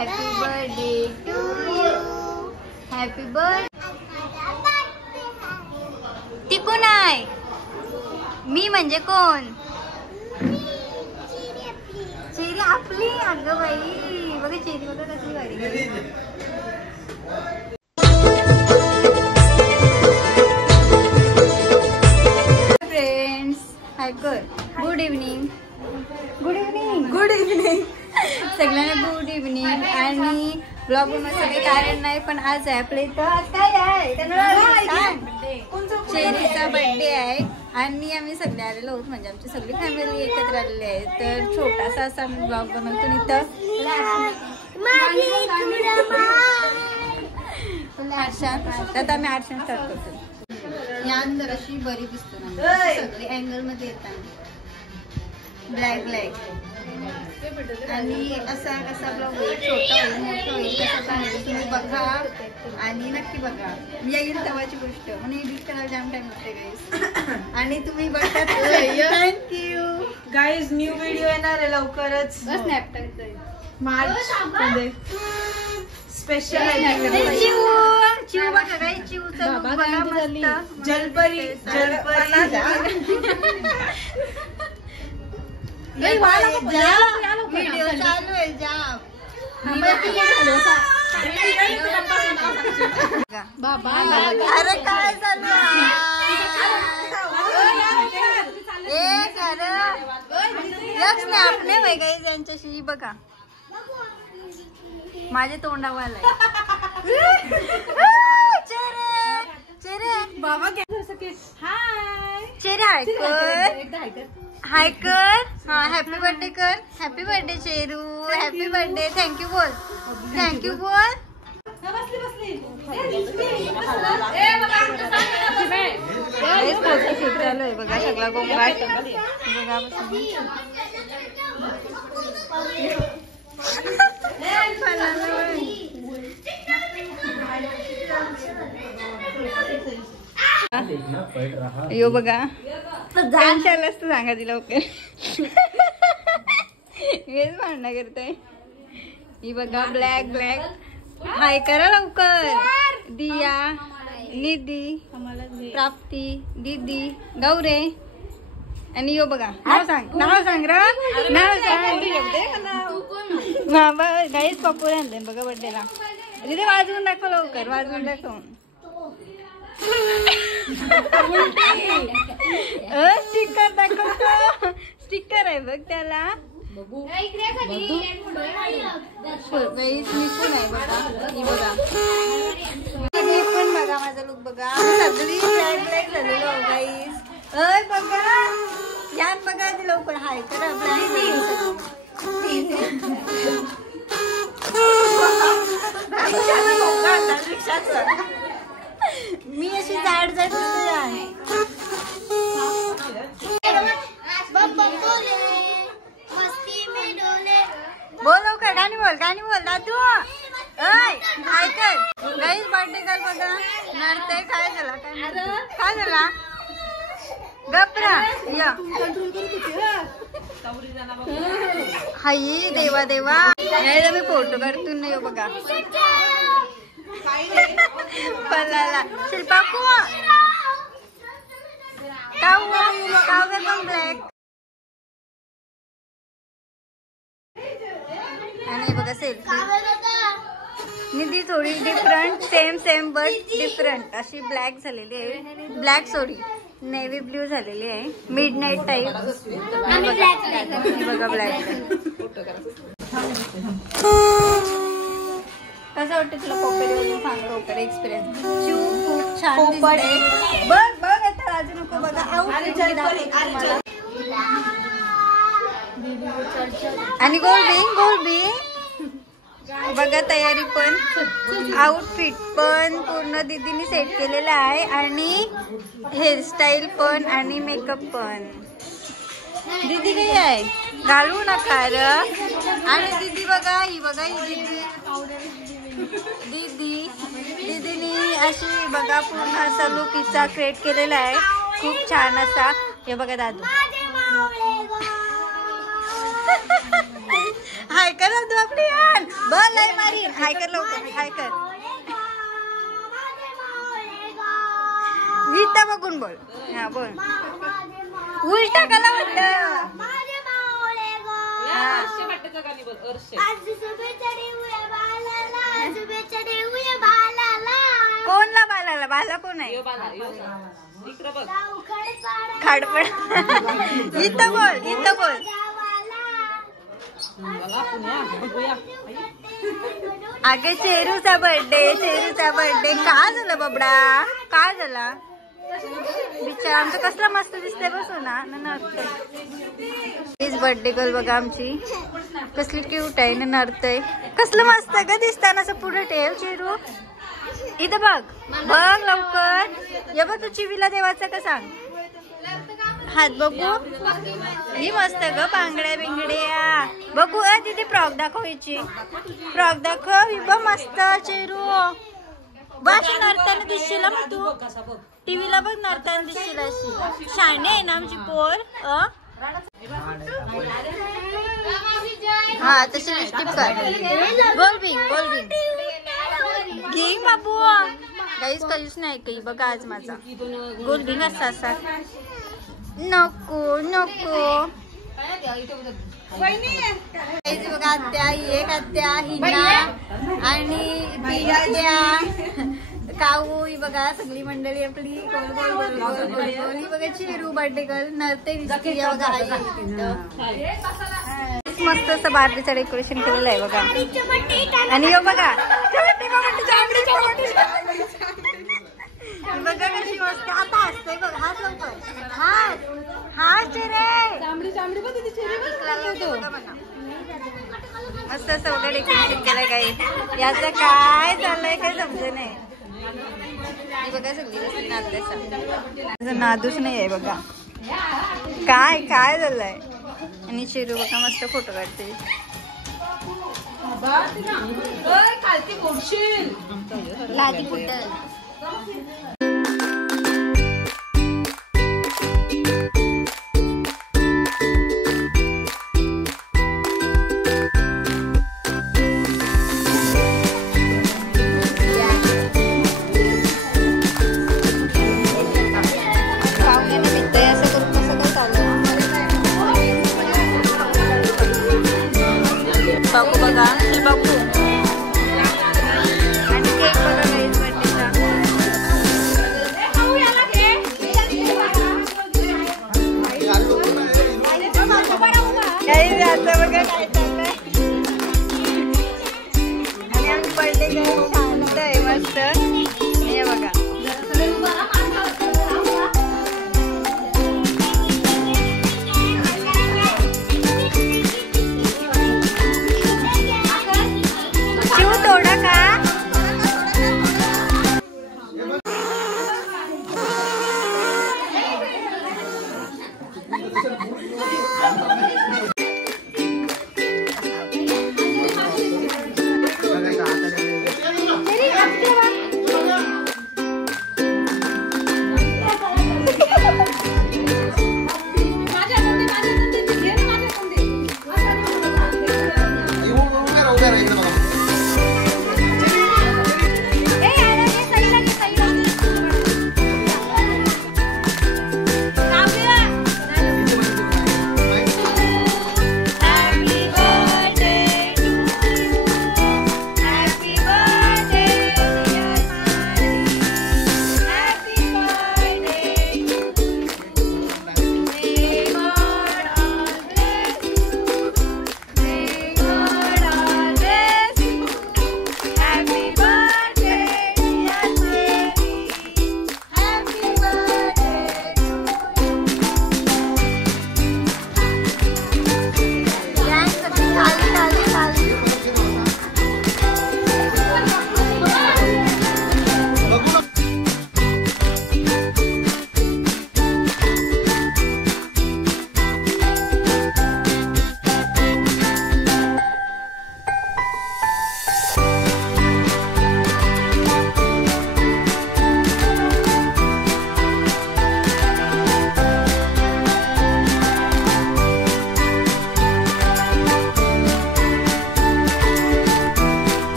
Happy birthday to you. Happy birthday. ती कोण आहे? मी म्हणजे कोण? चेरी आपली. अगं बाई बघा चेरी बघा कसली भारी. फ्रेंड्स हाय कर. Good evening. Good evening. Good evening सगळ्यांना गुड इव्हनिंग. आणि ब्लॉग बनवायचं काही कारण नाही पण आज आहे आपल्या इथं. आज काय आहे? चेरीचा बर्थडे आहे आणि आम्ही सगळे आलेलो आहोत म्हणजे आमची सगळी फॅमिली एकत्र आलेली आहे. तर छोटासा असा आम्ही ब्लॉग बनवतो इथं. तर आम्ही आरशा स्टार्ट करतो. या अंदर अशी बरी दिसतो ना सगळी अँगल मध्ये येतात. ब्लॅक ब्लॅक आणि असा कसा ब्लॉग होईल. छोटा होईल मोठा होईल कसं चालेल तुम्ही बघा आणि नक्की बघा. येईल तेव्हाची गोष्ट म्हणून एडिट करायला जाम टाइम लागते गाईज. आणि तुम्ही बघा. Thank you guys. न्यू व्हिडिओ येणार आहे लवकरच. मार्च मध्ये स्पेशल चिव बघा गाईज. चिवचा लुक बघा मस्त. जलपरी. व्हिडिओ चालू आहे जाम. अरे काय चालू आपले वय गाई त्यांच्याशी बघा. माझे तोंडावाला चेहरे बाबा चेहरे हाय कर. हाय कर. हा हॅपी बर्थडे कर. Happy birthday Cheru. Happy birthday. Thank you बोल. थँक्यू बोल. फोटो चालू आहे बघा सगळा गोंगाट बघा. यो बघा कशाला असतं सांगा तिला लवकर. हेच भांडणं करतोय. ही बघा ब्लॅक ब्लॅक. हाय करा लवकर. दिया, निधी, प्राप्ती, दीदी, गौरे आणि यो बघा. नाव सांग. नाव सांग र. नाव सांग. गाईच पप्पू आणले बघा बर्थडेला. तिथे वाजवून दाखव लवकर. वाजवून दाखव. स्टिकर दाखवतो. स्टिकर आहे बघ त्याला. मी पण बघा माझा लुक बघा. सगळी ब्लॅक ब्लॅक झालेलो गाईस. अय बघा यान बघा आधी लवकर. हाय करा ब्लॅक. मी अशी जाड जाड बोल लवकर. गाणी बोल. गाणी बोल दादू. काय कर गाईस. बर्थडे कर बघा. नडते. काय झाला काय झाला गपरा. हाई देवा देवा. मी फोटो काढतो नाही बघा. पल्ला शिल्पा पण ब्लॅक. आणि बघा सेल्फी. निधी थोडी डिफरंट. सेम बट डिफरंट अशी ब्लॅक झालेली आहे. ब्लॅक सॉरी नेव्ही ब्ल्यू झालेली आहे. Mid night type. बघा ब्लॅक. कसं वाटतं तुला पप्पे सांग लवकर एक्सपिरियन्स. खूप छान दिसते. बघ आता राजू नको बघा. आणि गोल्डी बघा. तयारी पण आउटफिट पण पूर्ण दीदीने सेट केलेला आहे. आणि हेअरस्टाईल पण आणि मेकअप पण. दीदी काही आहे घालू नका र. आणि दीदी बघा. ही बघा ही दीदीनी अशी बघा पूर्ण असा लुक हिचा क्रिएट केलेला आहे. खूप छान असा. हे बघा दादू. हाय का दादू आपली यान. बोल नाही मारीन. हाय कर लवकर, हाय कर. इथं बघून बोल. हा बोल. उलटा कला वाटतं. कोणला बालाला? बाला कोण आहे? खाडपड. इथं बोल, इथं बोल. अगे शेरूचा बर्थडे, शेरूचा बर्थडे. का झालं बाबडा? काय झाला? बिचार आमचं कसला मस्त दिसतंय. बसो ना. प्लीज बर्थडे गर्ल बघा आमची कसली क्यूट आहे ना. नरतय कसलं मस्त ग दिसताना. असं पुढे ठेव चेरू. इथं बघ, बघ लवकर. ये बघ तू चिवीला देवाचा का सांग. हात बघू. ही मस्त ग बांगड्या बिंगड्या. बघू तिथे फ्रॉक दाखवायची. फ्रॉक दाखव. ही बघ मस्त चेरू. बस नरताना दिसशील मग तू. टीव्हीला बघ नरताना दिसशील अशी. शाणे आहे ना आमची पोर. हा तशी लिपस्टिक कर. बोल बिंग घे बाबू. काहीच काहीच नाही काही. बघा आज माझा गोल बिंग असा. नको बघा आत्या. एक आत्या हिना आणि आत्या काऊ. ही बघा सगळी मंडळी आपली गोल गोल गोल गोल गोल गोल. ही बघा चिरू बर्थडे गर्ल नरते दिसते. बघा मस्त असं बार्बीचं डेकोरेशन केलेलं आहे बघा. आणि यो बघा बघा कशी मस्त. आता हसतोय बघ. हात लवकर. हात रे. मस्त असं वगैरे डेकोरेशन केलंय. काही याचं काय चाललंय काय समज नाही. बघा सगळी नात्याचा नादूच नाही आहे बघा. काय झालंय. आणि चिरू बघा मस्त फोटो काढते. लादी फुटल. बाबू बघा हे बाबू. आणि केक बघा गाईज बर्थडेचा. गाईज आता बघा काय चाललंय. आणि आमची बर्थडे गर्ल शांत आहे मस्त. हे बघा थोडा का.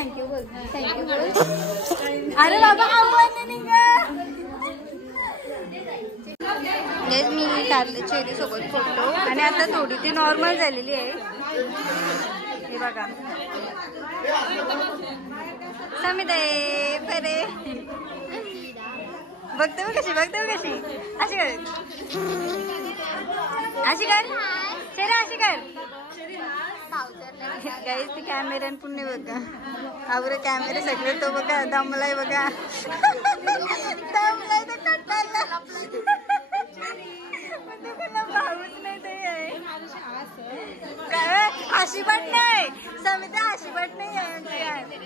थँक्यू बोल, थँक्यू बोल. अरे बाबा आव्हान निघा. मी काढले चेरी सोबत फोटो आणि आता थोडी ती नॉर्मल झालेली आहे. हे बघा समित आहे बरे. बघते बघ कशी, बघते बघ कशी. अशी कर, अशी कर चेहरा, अशी कर. गाईस ती कॅमेऱ्यान पुण्य बघा. आवरे कॅमेरे सगळे तो बघा दमलाय बघा. दमलाय तर कटायला भाऊच नाही ते. अशी पण नाही समिता, अशी पण नाही आहे.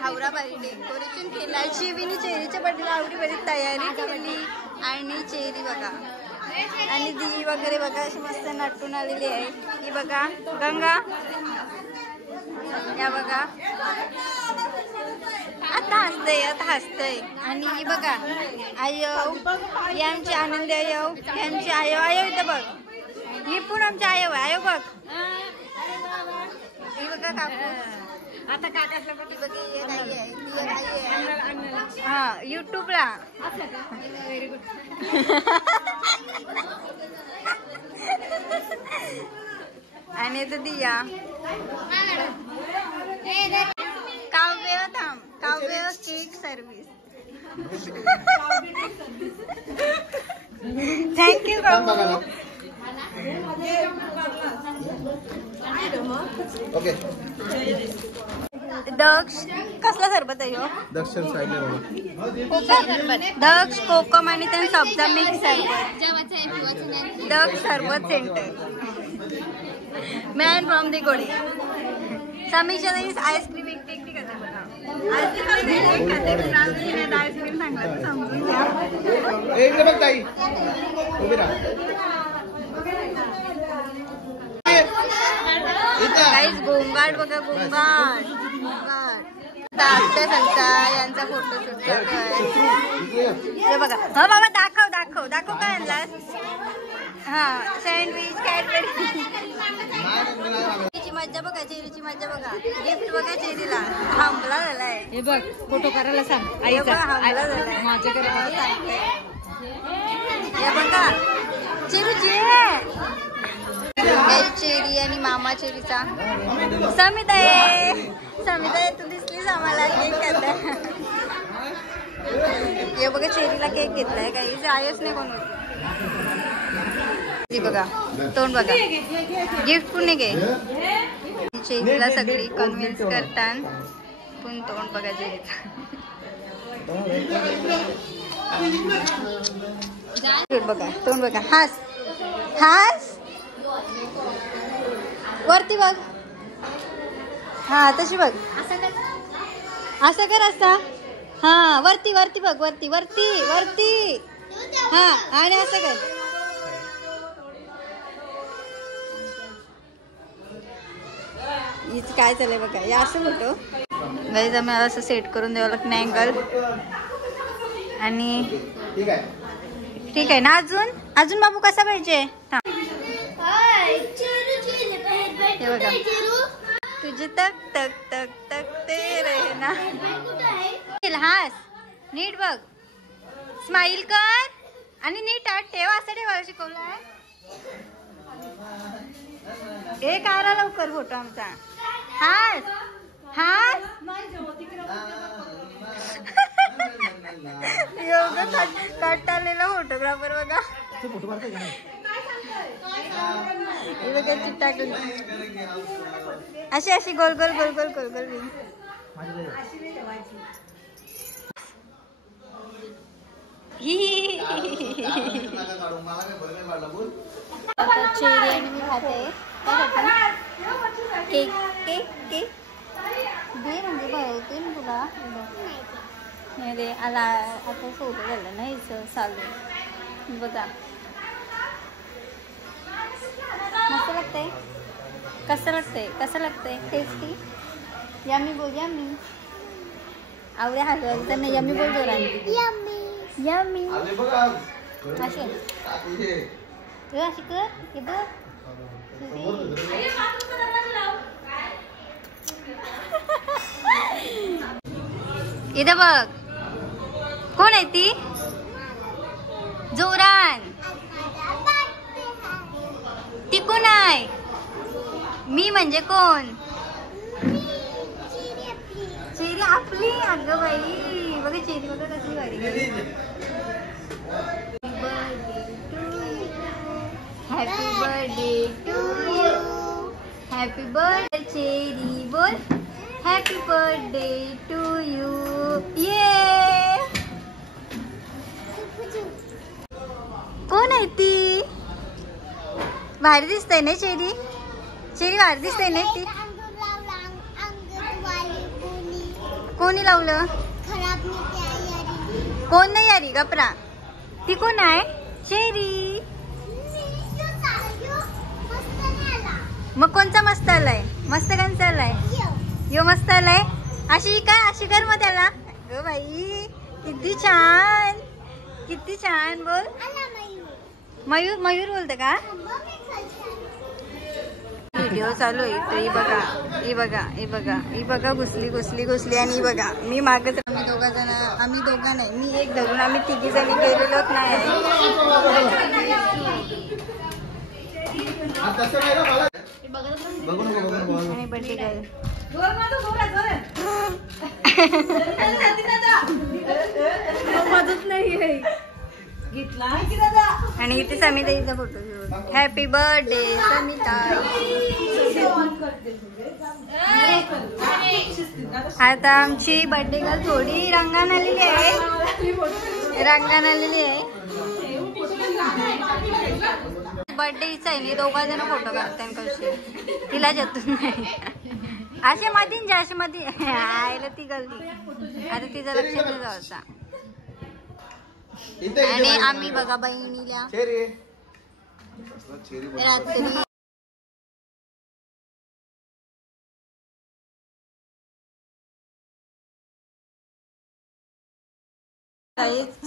हावरा बारी डेकोरेशन केला. शिवीनी चेरीच्या बर्थडेला आवडी बरी तयारी केली. आणि चेरी बघा आणि दी वगैरे बघा अशी मस्त नटून आलेली आहे. ही बघा गंगा, या बघा आता हसतय, आता हसतय. आणि ही बघा आयव, ही आमची आनंदी आयव, ही आमची आयव. आयव इथं बघ, ही पण आमची आयव आहे. आयव बघ, ही बघा काकू. आता काकातलं हा युट्यूबला. आणि आता दिया काव्य थांब, काव्य केक सर्व्हिस. थँक्यू काव्य. ओके. दक्ष कसला सरबत आहे हो? दक्ष दक्ष कोकम आणि त्यान सब्जा मिक्स सरबत. दक्ष सरबत सेंटर मॅन फ्रॉम दी गोडी. समीक्षा आईस्क्रीम एकटी करते बघा. आईस्क्रीम खाते आईस्क्रीम सांगला समजून घ्या. बघ ताई उभी राहा. गाईस गोंगाट बघा, गोंगाट. आपल्या संता यांचा फोटोशूट चालू आहे. हे बघा. हा बाबा दाखव, दाखव, दाखव काय आणलास. हा सँडविच, कॅडबरी. चेरीची मज्जा बघा, चेरीची मज्जा बघा. गिफ्ट बघा चेरीला. हमला झालाय. हे बघ फोटो करायला सांग. हमला झालाय माझ्याकडे सांगते. हे बघा चेरीची चेरी आणि मामा चेरीचा. समिता आहे, समिता आहे तू दिसलीस आम्हाला. केक घेतलाय. हे बघा चेरीला केक घेतलाय. काही आयच नाही कोण होती. बघा तोंड बघा. गिफ्ट पुणे घे. चेरीला सगळी कन्व्हिन्स करतात पण तोंड बघा चेरीचा. बघा तोंड बघा. हास, हास वरती बघ. हा तशी बघ. असं कर, असं. हा वरती, वरती बघ, वरती, वरती, वरती. हा आणि असं कर. हिच काय चाललंय बघा. या असं फोटो गाईज आम्ही असं सेट करून द्यावं लागतं अँगल. आणि ठीक आहे ना. अजून अजून बाबू कसा पाहिजे. हे बघा तुझे तक तक तक तक ते रहना. हास नीट बघ, स्माइल कर आणि नीट ठेव. असं ठेवायला शिकवलं आहे. एक आला लवकर फोटो आमचा. हास, हास. कटालेला फोटोग्राफर बघा. टाकली अशी अशी गोल गोल गोल गोल गोल गोल. चेरी आणि मी खाते. केक केक केक दे म्हणजे बघते ना तुला. रे आला आता फोटो झालं ना हिचं चालू बघा. मस्त लागतंय. कसं लागतंय, कसं लागतंय. टेस्टी. यम्मी बोल, यम्मी. आवडे हलवायचं तर नाही. यम्मी बोल जोरात. यम्मी. अशी अशी कर. इथं बघ, कोण आहे ती? जोरान. ती कोण आहे? मी म्हणजे कोण? चेरी आपली. अगं बाई बघा चेरी बघा कसली भारी. Happy birthday to you. Happy birthday Cherry बोल. Happy birthday to you. ये कोण आहे ती? भारी दिसतंय ना चेरी. चेरी भारी दिसतंय ना ती. कोणी लावलं? कोण नाही यारी गपरा. ती कोण आहे? चेरी. मग कोणचा मस्त आलाय? मस्त कोणचा आलाय? यो मस्त आलाय. अशी काय अशी कर मग त्याला. अगं बाई किती छान, किती छान. बोल मयूर. मयूर बोलतं का? व्हिडिओ चालू आहे तर ही बघा, ही बघा, ही बघा, ही बघा घुसली घुसली घुसली. आणि ही बघा मी मागच. आम्ही दोघा जण, आम्ही दोघा नाही, मी एक धरून आम्ही तिघी जणी गेलेलोच नाही. आणि बर्थडे गर्ल आणि इथे समिताईचा फोटो घेऊ. Happy birthday Samita. आता आमची बर्थडे गर्ल थोडी रंगान आलेली आहे. रंगान आलेली आहे. बर्थडे हिचा आहे. दोघा जण फोटो काढताय कशी. तिला जातून नाही असे मधीन जा असे मध्ये आयला ती गलती. आता तिचा लक्ष नाही जायचा. आणि आम्ही बघा बहिणीला रात्री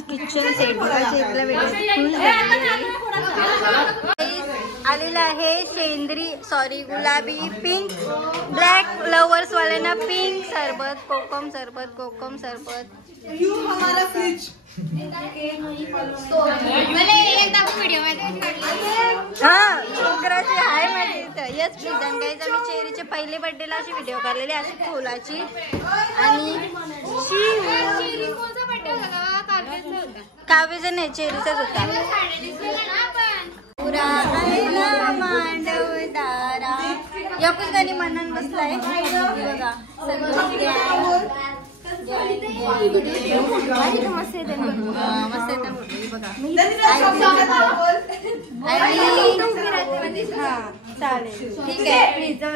किचन सेट आलेला आहे. सेंद्री गुलाबी पिंक ब्लॅक लवर्स वाल्यांना पिंक सरबत, कोकम सरबत, कोकम सरबत. हा शुक्राची आहे माझी इथं. Yes please. आणि गाईज आम्ही चेरीचे पहिले बर्थडेला अशी व्हिडिओ काढलेली अशी फुलाची. आणि काव्याचा नाही चेरीचाच होता. पुरा मांडवदारा या पुस्तकाने मनान बसलाय बघा. मस्त येते मस्त येते बघा. चालेल ठीक आहे प्लीज जाऊ.